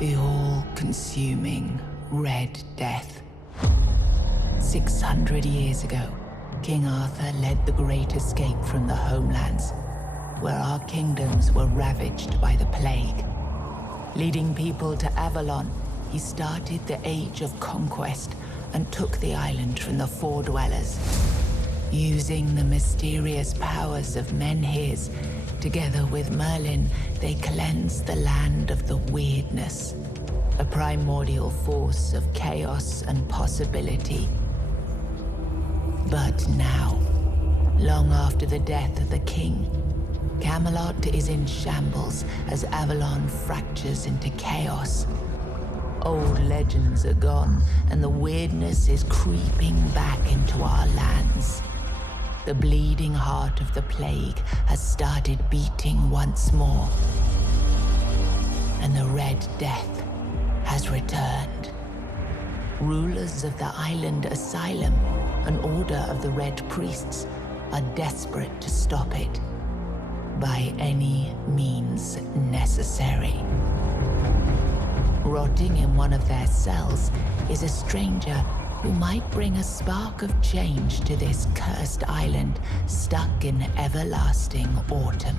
The all-consuming Red Death. 600 years ago, King Arthur led the Great Escape from the homelands, where our kingdoms were ravaged by the plague. Leading people to Avalon, he started the Age of Conquest and took the island from the Four Dwellers. Using the mysterious powers of Menhirs, together with Merlin, they cleansed the land of the weirdness, a primordial force of chaos and possibility. But now, long after the death of the king, Camelot is in shambles as Avalon fractures into chaos. Old legends are gone, and the weirdness is creeping back into our lands. The bleeding heart of the plague has started beating once more, and the Red Death has returned. Rulers of the island asylum, an order of the Red Priests, are desperate to stop it by any means necessary. Rotting in one of their cells is a stranger who might bring a spark of change to this cursed island stuck in everlasting autumn.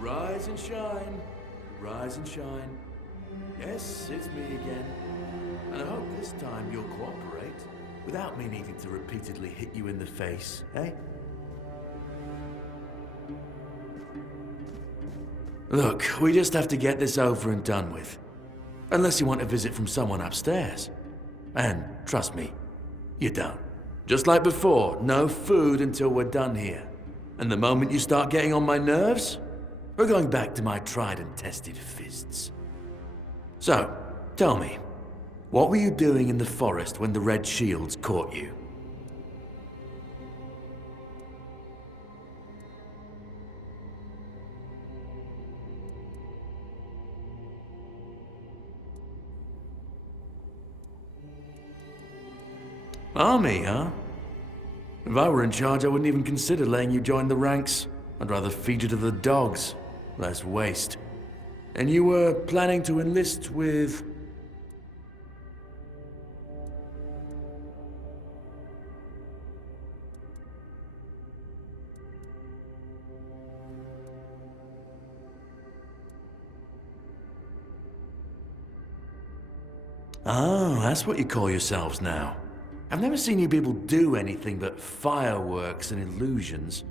Rise and shine, rise and shine. Yes, it's me again. And I hope this time you'll cooperate, without me needing to repeatedly hit you in the face, eh? Look, we just have to get this over and done with. Unless you want a visit from someone upstairs. And, trust me, you don't. Just like before, no food until we're done here. And the moment you start getting on my nerves, we're going back to my tried and tested fists. So, tell me, what were you doing in the forest when the Red Shields caught you? Army, huh? If I were in charge, I wouldn't even consider letting you join the ranks. I'd rather feed you to the dogs. Less waste. And you were planning to enlist with... Oh, that's what you call yourselves now. I've never seen you people do anything but fireworks and illusions.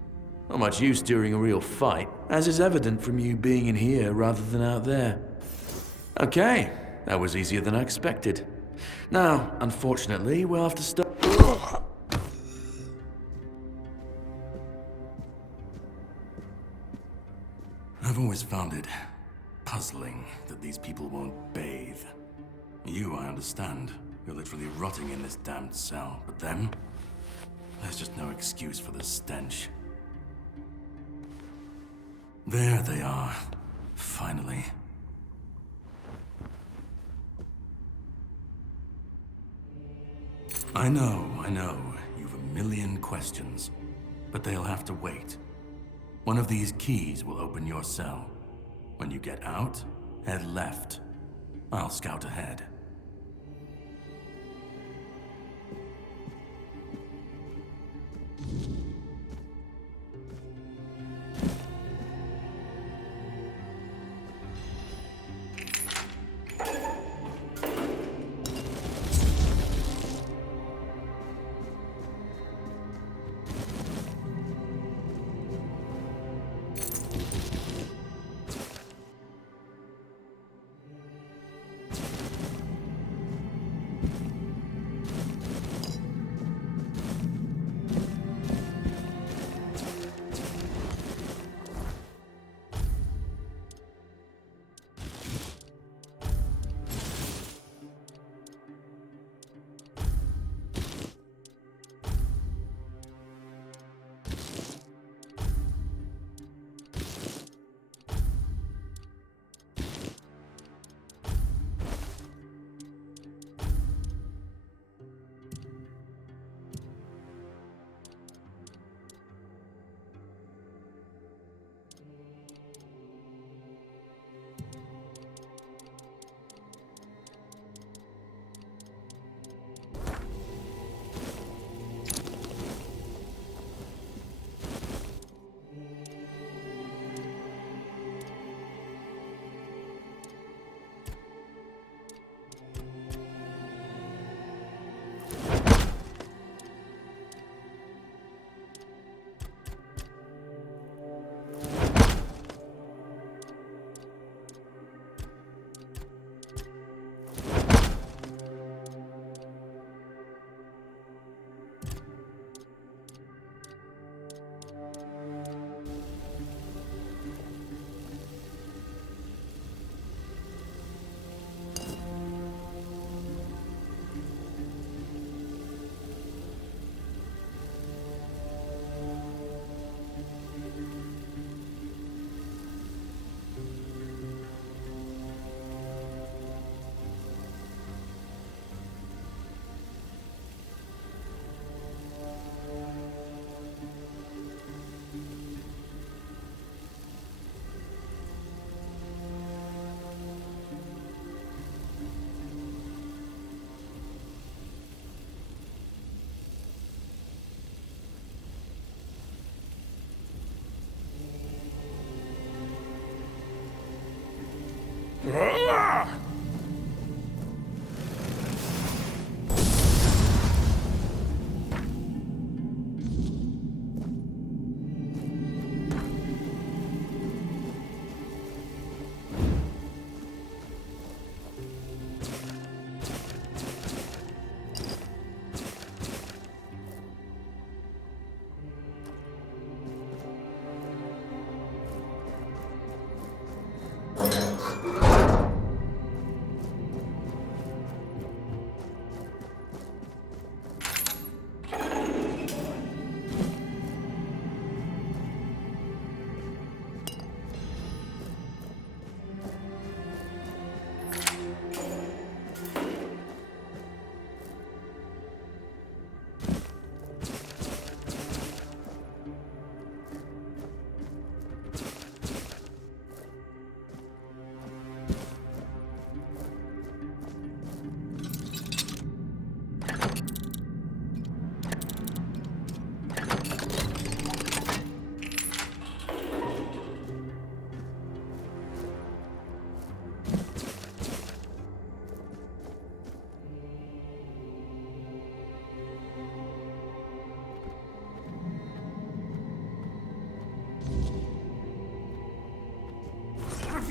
Not much use during a real fight, as is evident from you being in here rather than out there. Okay, that was easier than I expected. Now, unfortunately, we'll have to start. I've always found it puzzling that these people won't bathe. You, I understand. You're literally rotting in this damned cell. But them? There's just no excuse for the stench. There they are. Finally. I know. You've a million questions. But they'll have to wait. One of these keys will open your cell. When you get out, head left. I'll scout ahead.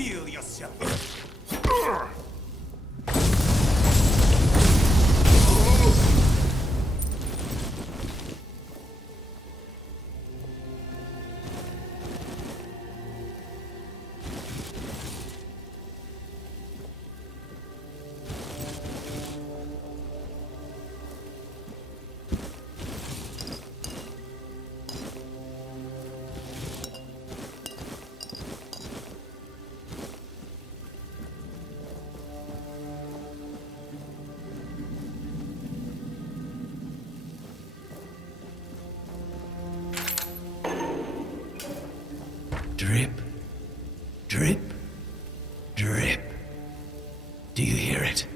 Feel yourself. Drip, drip, drip. Do you hear it?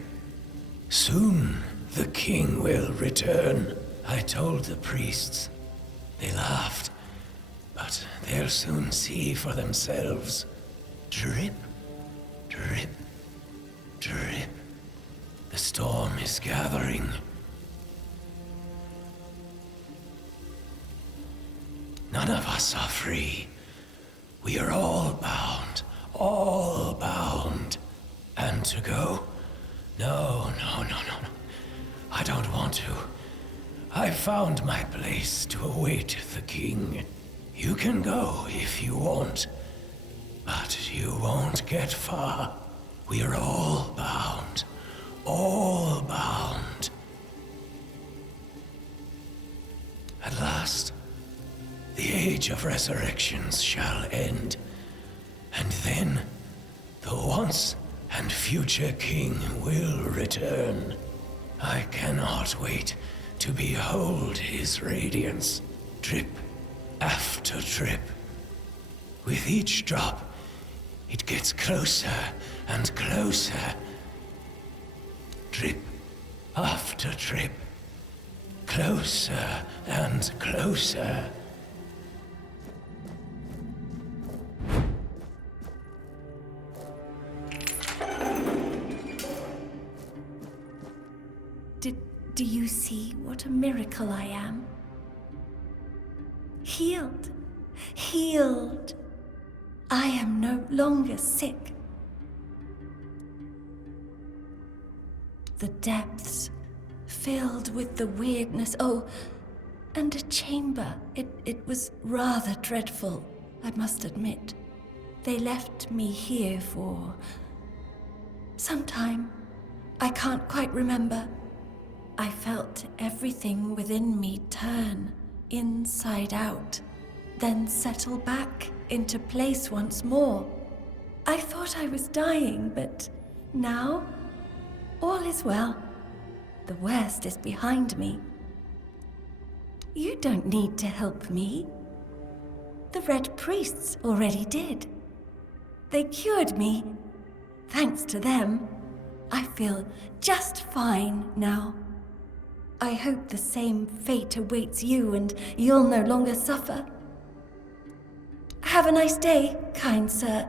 Soon the king will return. I told the priests. They laughed, but they'll soon see for themselves. Drip, drip, drip. The storm is gathering. None of us are free. We are all bound. And to go? No. I don't want to. I found my place to await the king. You can go if you want, but you won't get far. We are all bound. All bound. At last, the age of resurrections shall end, and then the once and future king will return. I cannot wait to behold his radiance, drip after drip. With each drop, it gets closer and closer. Drip after drip, closer and closer. Do you see what a miracle I am? Healed. Healed. I am no longer sick. The depths filled with the weirdness. Oh, and a chamber. It was rather dreadful, I must admit. They left me here for some time. I can't quite remember. I felt everything within me turn inside out, then settle back into place once more. I thought I was dying, but now all is well. The worst is behind me. You don't need to help me. The Red Priests already did. They cured me. Thanks to them, I feel just fine now. I hope the same fate awaits you and you'll no longer suffer. Have a nice day, kind sir.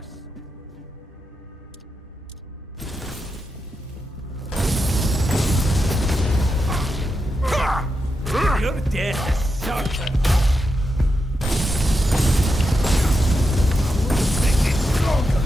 us. You're dead, sucker. Make it stronger.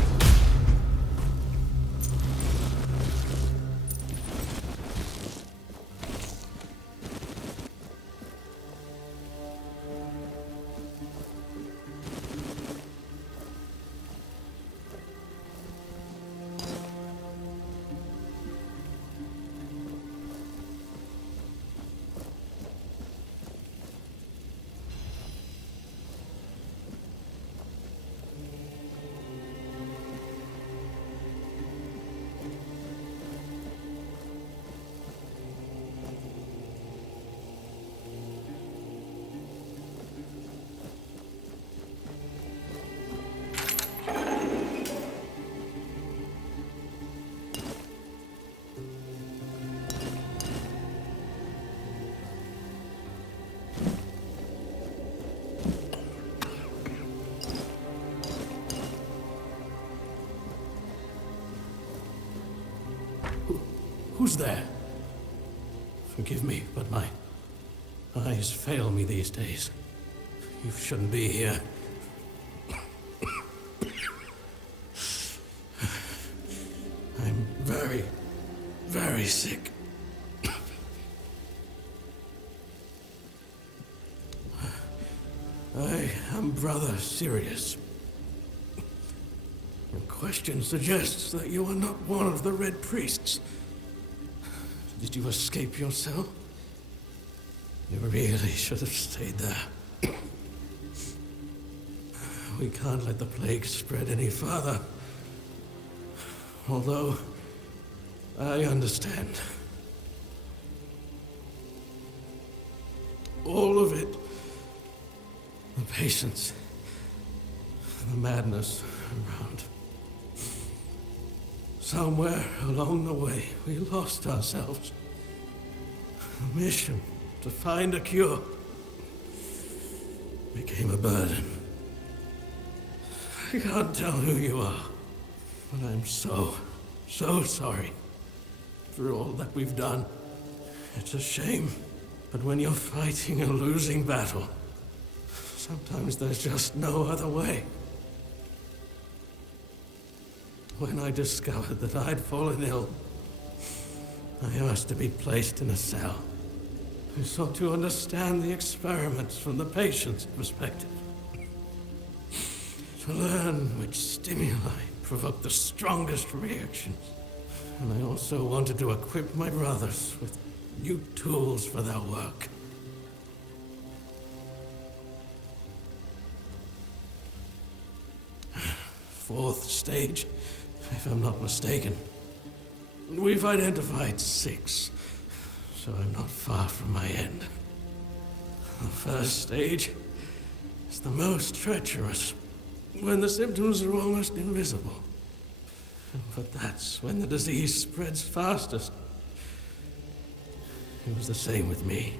Who's there? Forgive me, but my eyes fail me these days. You shouldn't be here. I'm very, very sick. I am Brother Sirius. Your question suggests that you are not one of the Red Priests. Did you escape yourself? You really should have stayed there. We can't let the plague spread any further. Although, I understand. All of it. The patience. The madness around. Somewhere along the way, we lost ourselves. The mission to find a cure became a burden. I can't tell who you are, but I'm so sorry for all that we've done. It's a shame, but when you're fighting a losing battle, sometimes there's just no other way. When I discovered that I'd fallen ill, I asked to be placed in a cell. I sought to understand the experiments from the patient's perspective. To learn which stimuli provoke the strongest reactions. And I also wanted to equip my brothers with new tools for their work. Fourth stage, if I'm not mistaken. We've identified 6, so I'm not far from my end. The first stage is the most treacherous, when the symptoms are almost invisible. But that's when the disease spreads fastest. It was the same with me.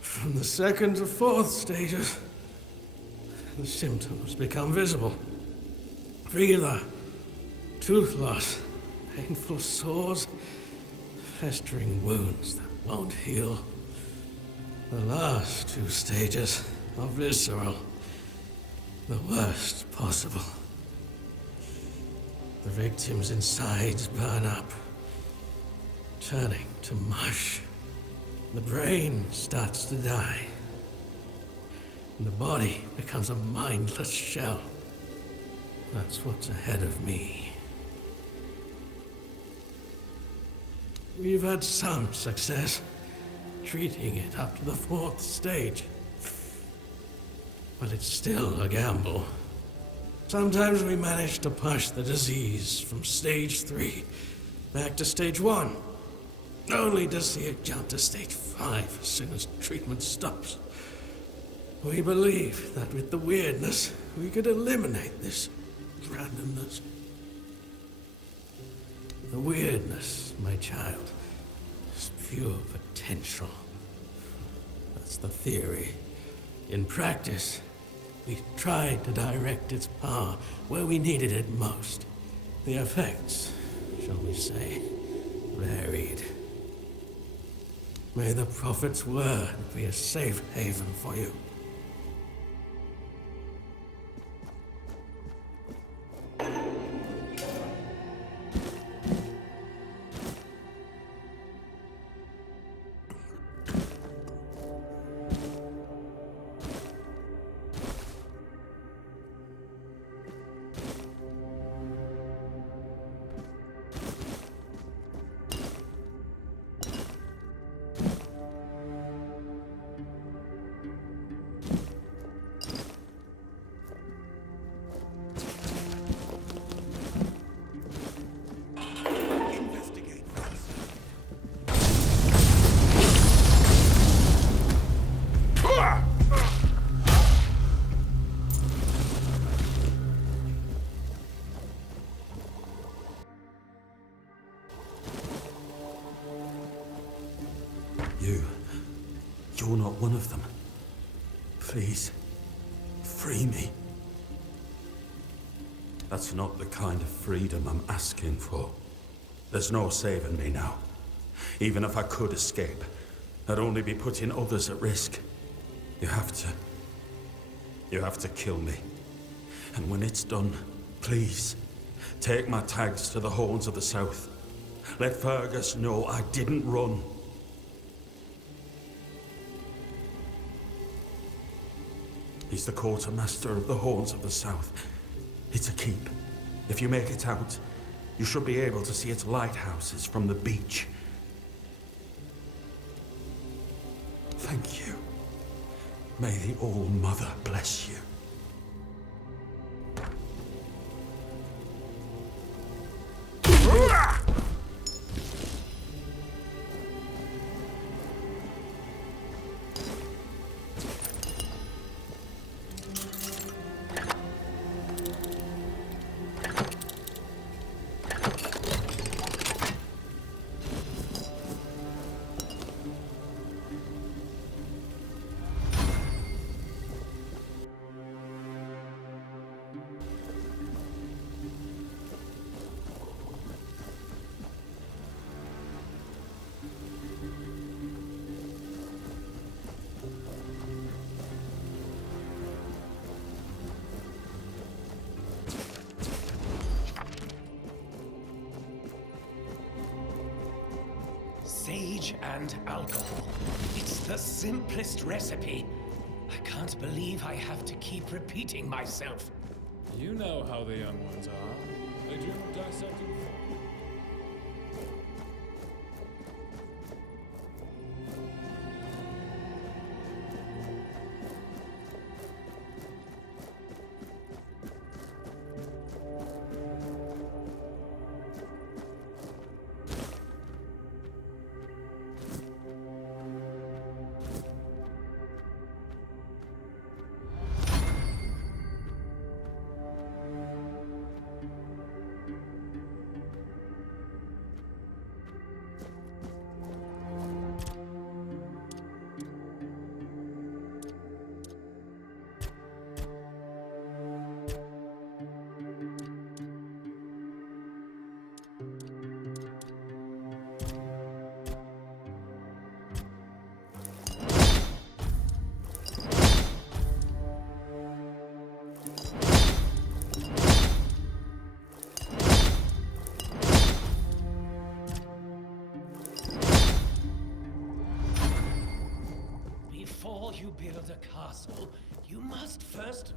From the second to fourth stages, the symptoms become visible. Fever, tooth loss, painful sores, festering wounds that won't heal. The last 2 stages are visceral, the worst possible. The victim's insides burn up, turning to mush. The brain starts to die. And the body becomes a mindless shell. That's what's ahead of me. We've had some success treating it up to the 4th stage. But it's still a gamble. Sometimes we manage to push the disease from stage 3 back to stage 1, only to see it jump to stage 5 as soon as treatment stops. We believe that with the weirdness, we could eliminate this randomness. The weirdness, my child, is pure potential. That's the theory. In practice, We tried to direct its power where we needed it most. The effects, shall we say, varied. May the Prophet's word be a safe haven for you. You're not one of them. Please, free me. That's not the kind of freedom I'm asking for. There's no saving me now. Even if I could escape, I'd only be putting others at risk. You have to kill me. And when it's done, please, take my tags to the Horns of the South. Let Fergus know I didn't run. He's the quartermaster of the Horns of the South. It's a keep. If you make it out, you should be able to see its lighthouses from the beach. Thank you. May the All-Mother bless you. Sage and alcohol. It's the simplest recipe. I can't believe I have to keep repeating myself. You know how the young ones are. They do dissecting food. Before you build a castle, you must first...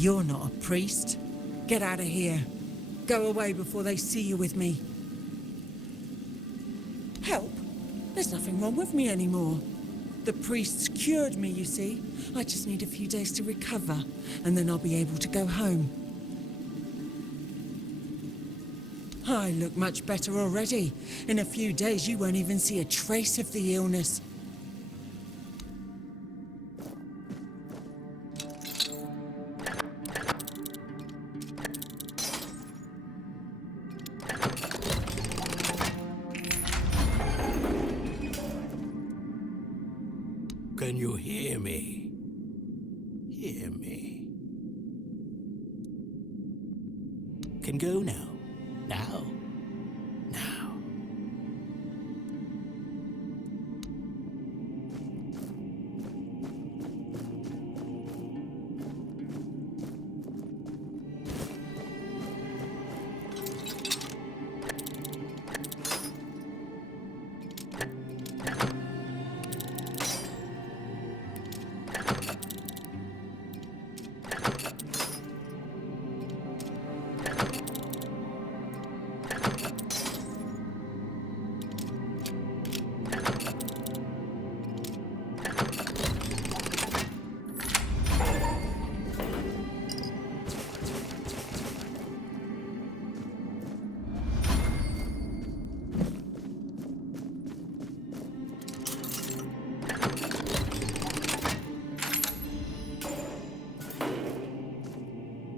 You're not a priest. Get out of here. Go away before they see you with me. Help? There's nothing wrong with me anymore. The priests cured me, you see. I just need a few days to recover, and then I'll be able to go home. I look much better already. In a few days, you won't even see a trace of the illness. Can you hear me? Hear me. Can go now. Now. Now.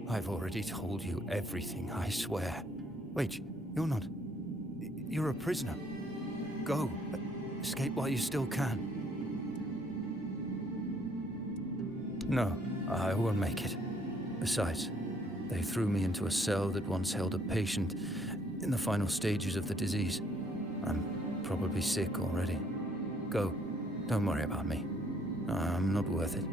I've already told you everything, I swear. Wait, you're not... You're a prisoner. Go. Escape while you still can. No, I won't make it. Besides, they threw me into a cell that once held a patient in the final stages of the disease. I'm probably sick already. Go. Don't worry about me. I'm not worth it.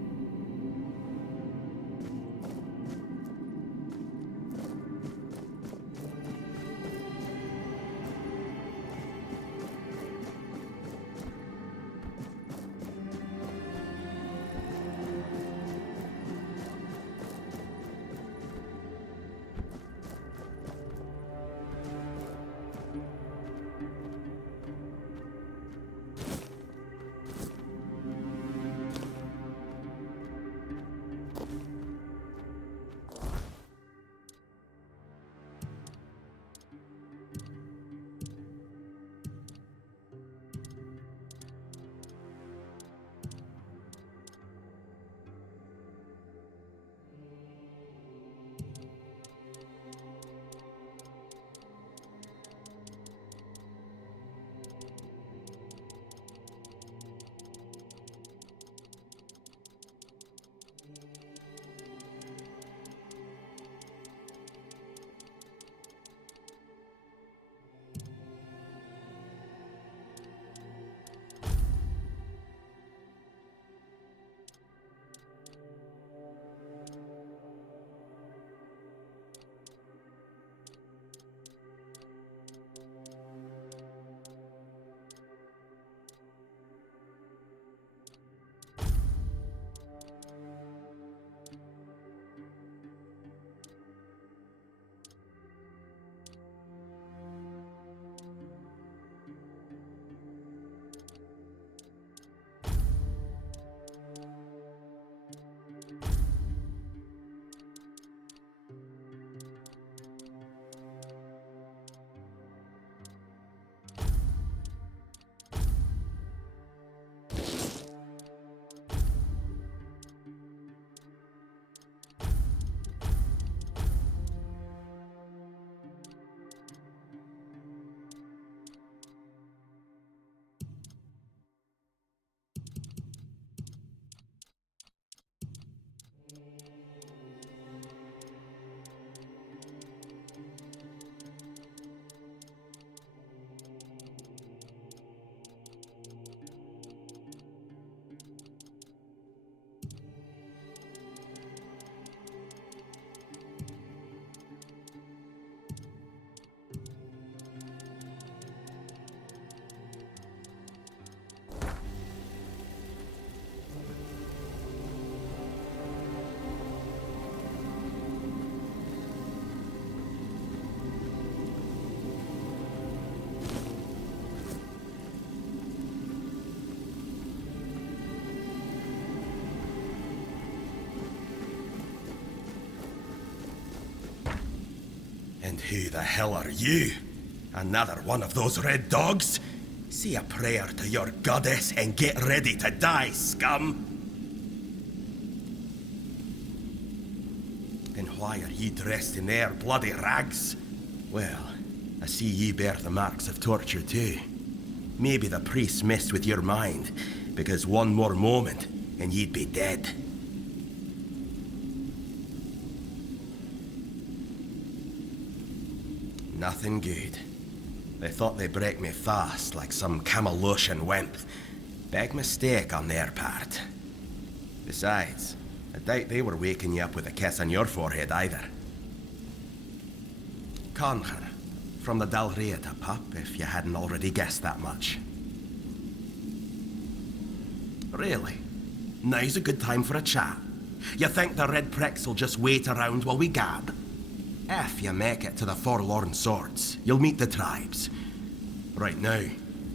And who the hell are you? Another one of those red dogs? Say a prayer to your goddess and get ready to die, scum! Then why are you dressed in their bloody rags? Well, I see you bear the marks of torture too. Maybe the priest messed with your mind, because one more moment and you'd be dead. Nothing good. They thought they'd break me fast, like some Camalosian wimp. Big mistake on their part. Besides, I doubt they were waking you up with a kiss on your forehead either. Concher, from the Dalriata pup, if you hadn't already guessed that much. Really? Now's a good time for a chat. You think the red pricks will just wait around while we gab? If you make it to the Forlorn Swords, you'll meet the tribes. Right now,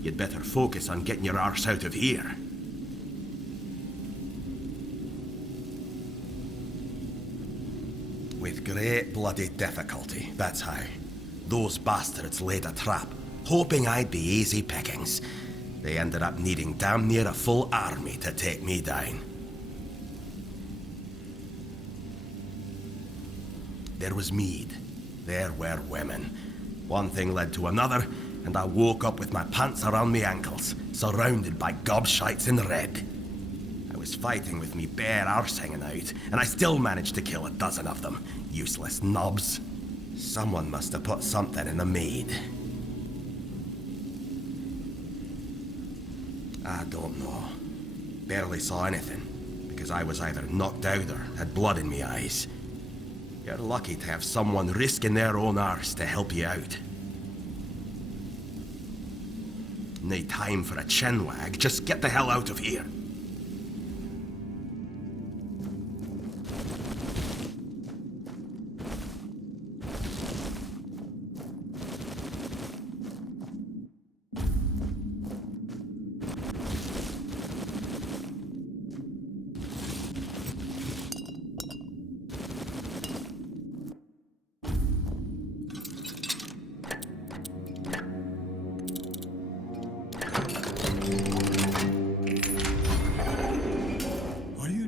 you'd better focus on getting your arse out of here. With great bloody difficulty, that's how. Those bastards laid a trap, hoping I'd be easy pickings. They ended up needing damn near a full army to take me down. There was mead. There were women. One thing led to another, and I woke up with my pants around my ankles, surrounded by gobshites in red. I was fighting with me bare arse hanging out, and I still managed to kill a dozen of them. Useless knobs. Someone must have put something in the mead. I don't know. Barely saw anything, because I was either knocked out or had blood in me eyes. You're lucky to have someone risking their own arse to help you out. No time for a chinwag, just get the hell out of here.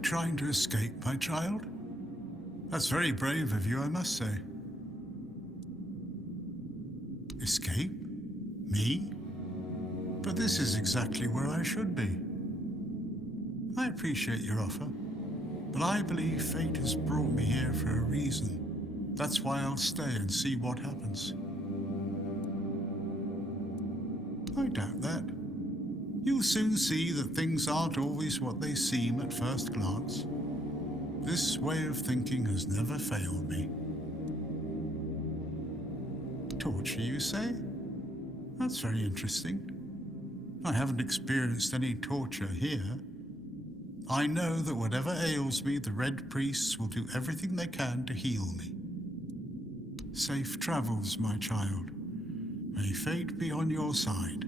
Trying to escape, my child? That's very brave of you, I must say. Escape? Me? But this is exactly where I should be. I appreciate your offer, but I believe fate has brought me here for a reason. That's why I'll stay and see what happens. I doubt that. You'll soon see that things aren't always what they seem at first glance. This way of thinking has never failed me. Torture, you say? That's very interesting. I haven't experienced any torture here. I know that whatever ails me, the Red Priests will do everything they can to heal me. Safe travels, my child. May fate be on your side.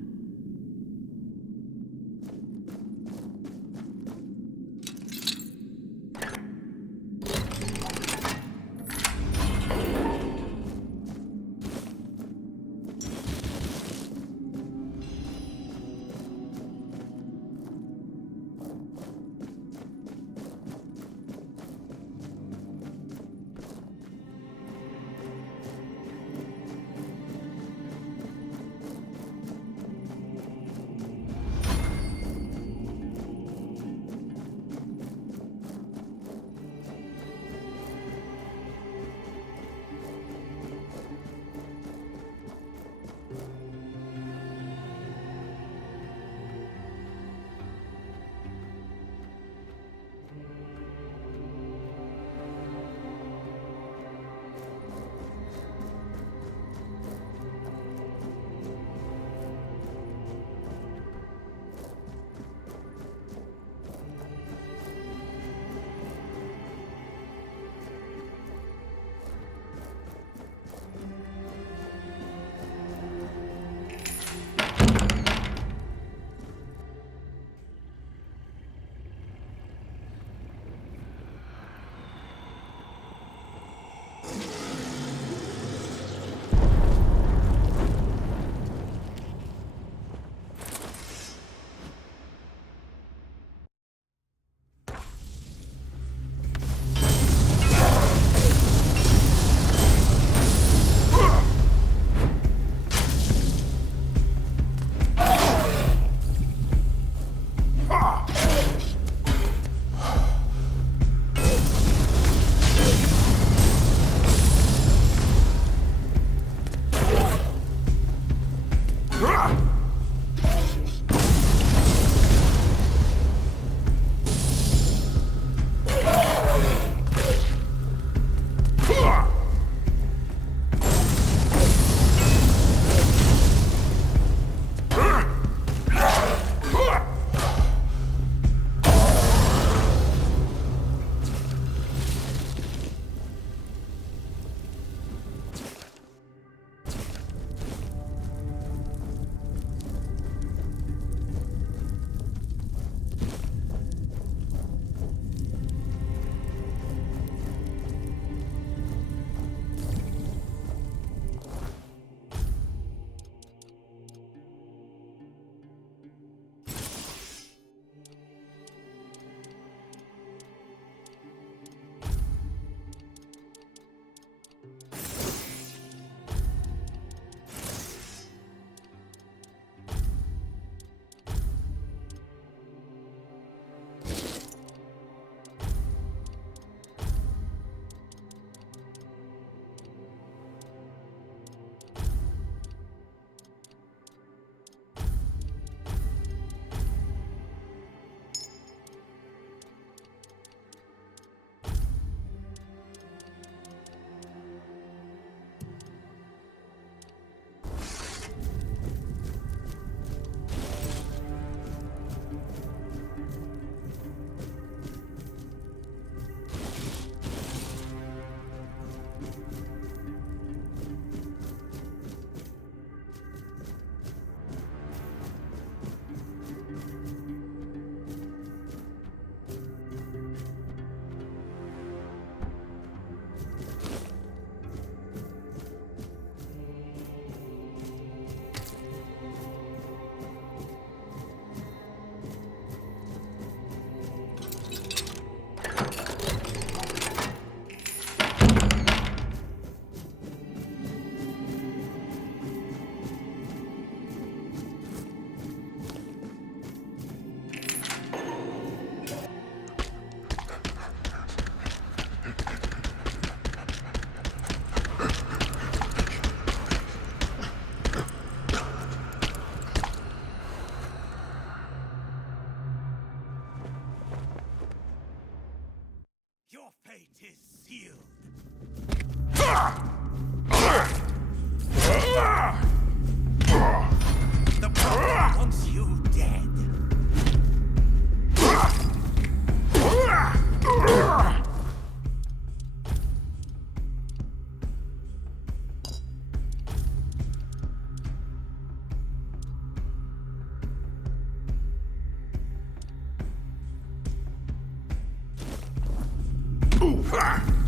The prophet wants you dead.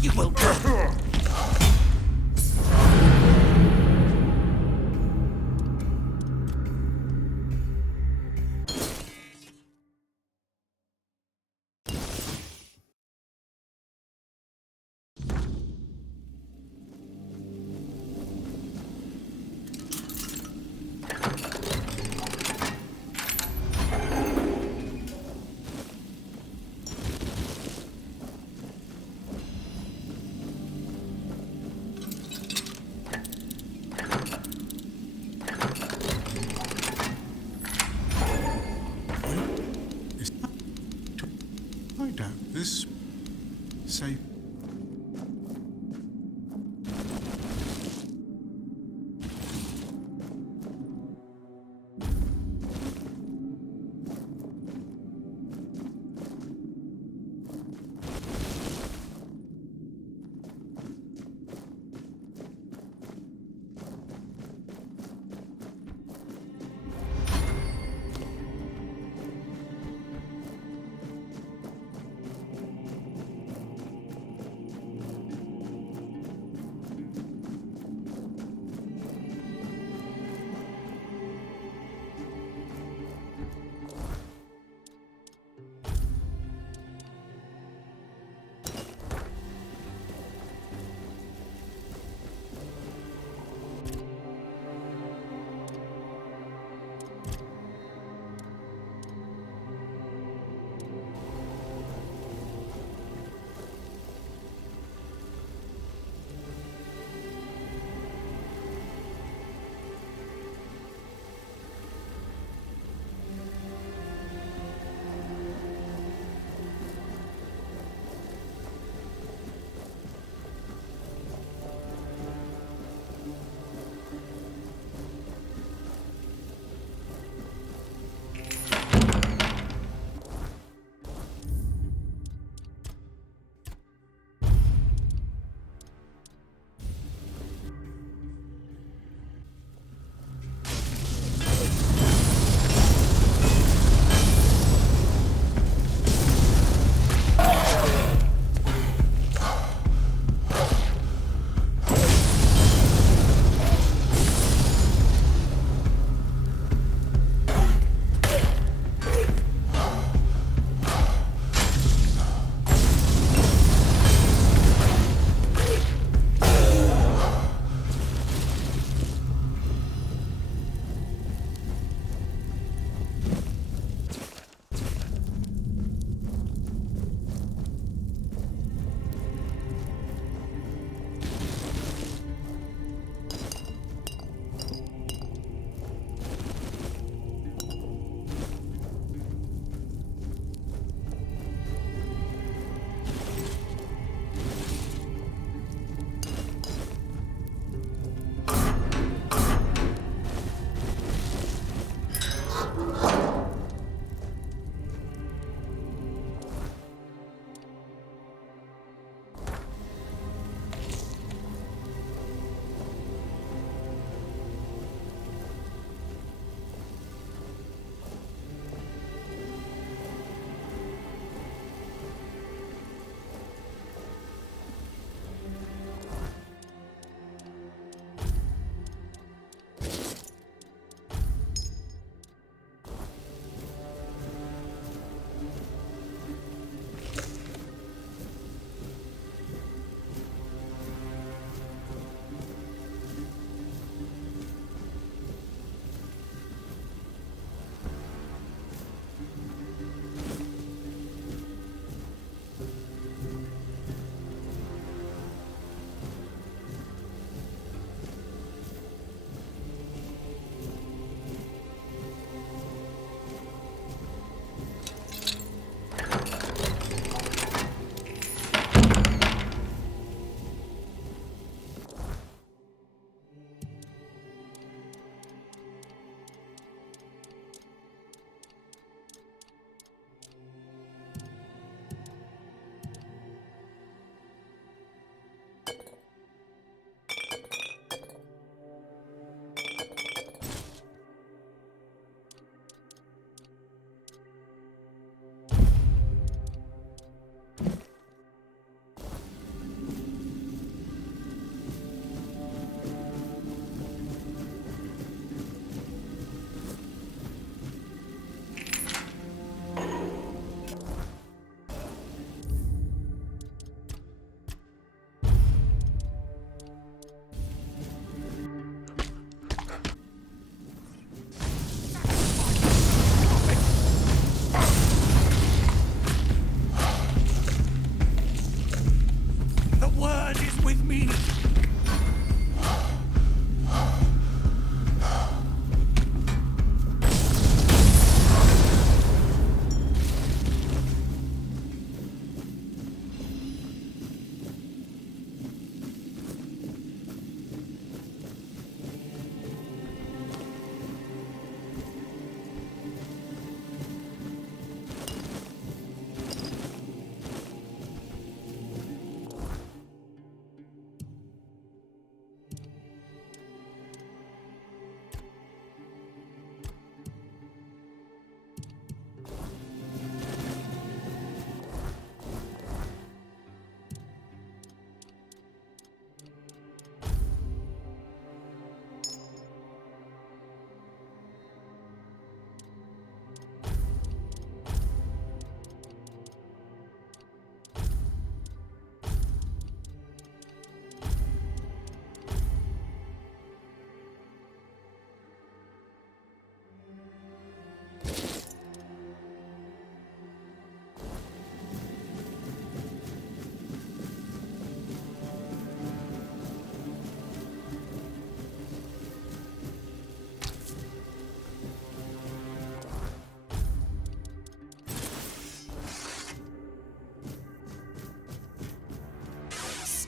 You will go. I doubt this. Say.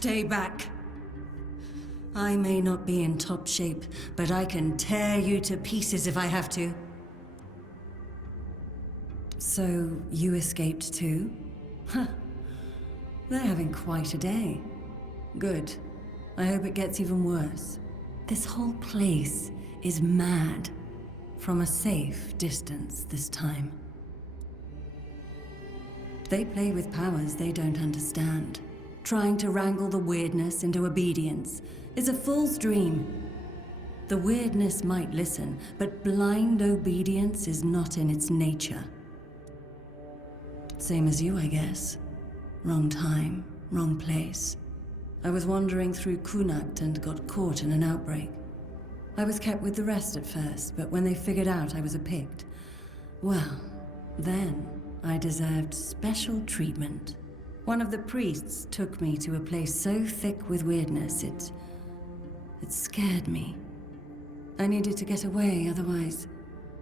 Stay back. I may not be in top shape, but I can tear you to pieces if I have to. So, you escaped too? Huh. They're having quite a day. Good. I hope it gets even worse. This whole place is mad. From a safe distance this time. They play with powers they don't understand. Trying to wrangle the weirdness into obedience is a fool's dream. The weirdness might listen, but blind obedience is not in its nature. Same as you, I guess. Wrong time, wrong place. I was wandering through Kunakt and got caught in an outbreak. I was kept with the rest at first, but when they figured out I was a Pict, well, then I deserved special treatment. One of the priests took me to a place so thick with weirdness, it scared me. I needed to get away, otherwise,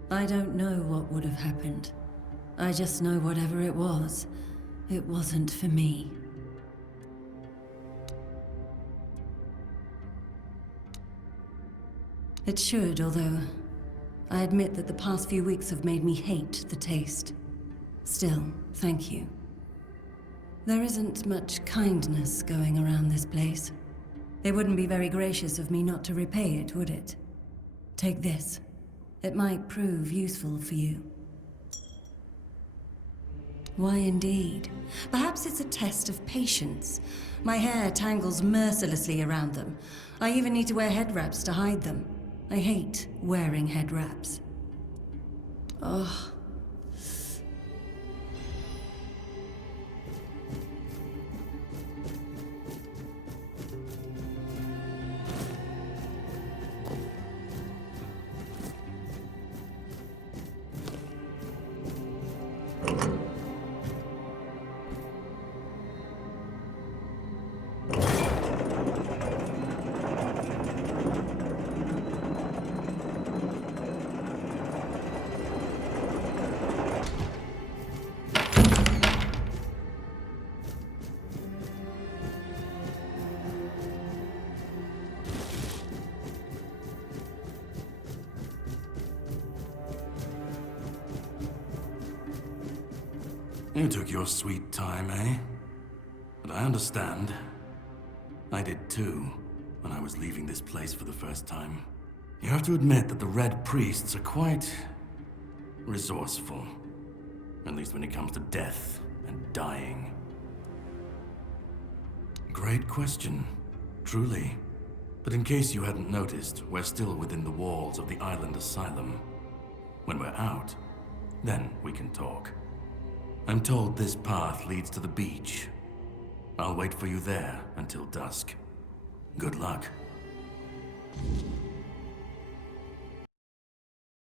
I don't know what would have happened. I just know whatever it wasn't for me. It should, although I admit that the past few weeks have made me hate the taste. Still, thank you. There isn't much kindness going around this place. It wouldn't be very gracious of me not to repay it, would it? Take this. It might prove useful for you. Why indeed? Perhaps it's a test of patience. My hair tangles mercilessly around them. I even need to wear head wraps to hide them. I hate wearing head wraps. Oh. You took your sweet time, eh? But I understand. I did too, when I was leaving this place for the first time. You have to admit that the Red Priests are quite resourceful. At least when it comes to death and dying. Great question, truly. But in case you hadn't noticed, we're still within the walls of the island asylum. When we're out, then we can talk. I'm told this path leads to the beach. I'll wait for you there until dusk. Good luck.